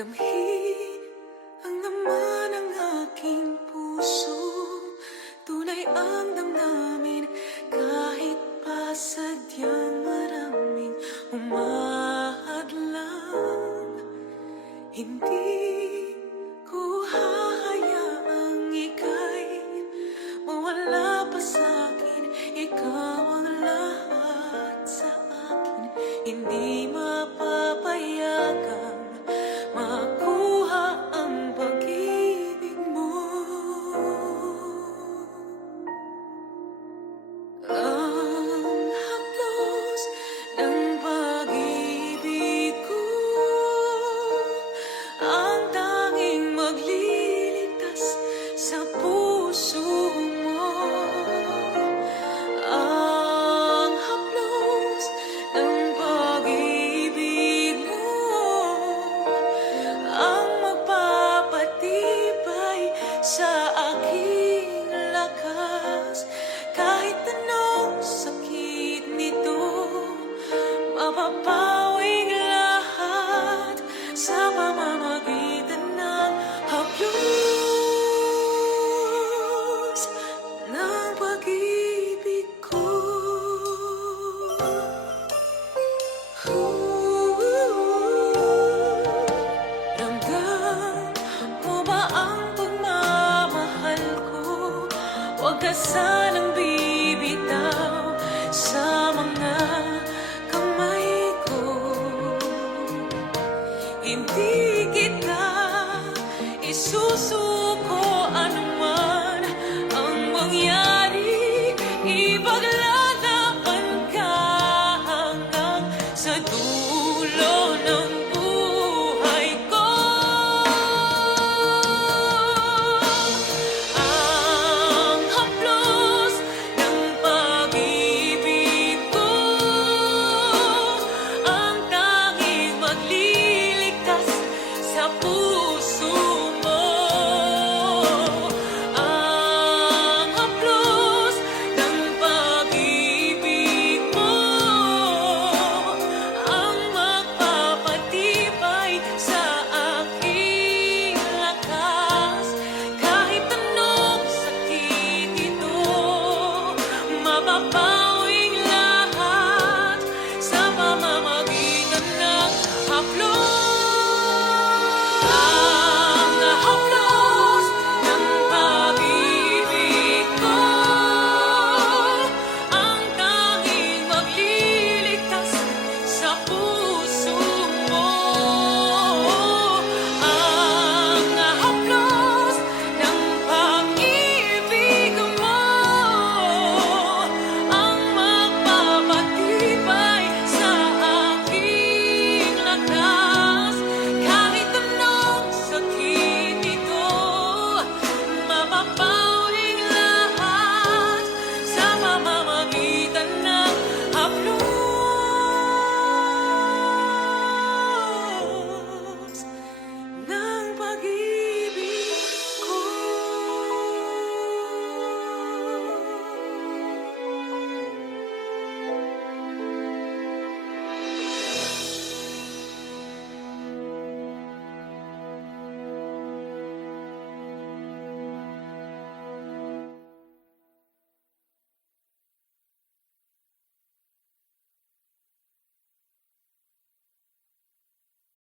Damhin ang laman ng aking puso, tunay ang damdamin kahit pa sadyang maraming umahadlang. Hindi ko hahayaang ika'y mawala pa sa'kin. Ikaw ang lahat sa akin, hindi mapapayagang makuha ang pag-ibig mo. Ang haplos ng pag-ibig ko ang tanging magliligtas sa puso mo. Ang haplos ng pag-ibig mo ang magpapatibay sa aking lakas. Kahit anong sakit nito, mapapawing lahat sa pamamagitan ng haplos ng pag-ibig ko. Ramdam mo ba ang pagmamahal ko? Huwag ka sanang bibitaw sa mga kamay ko. Hindi kita isusuko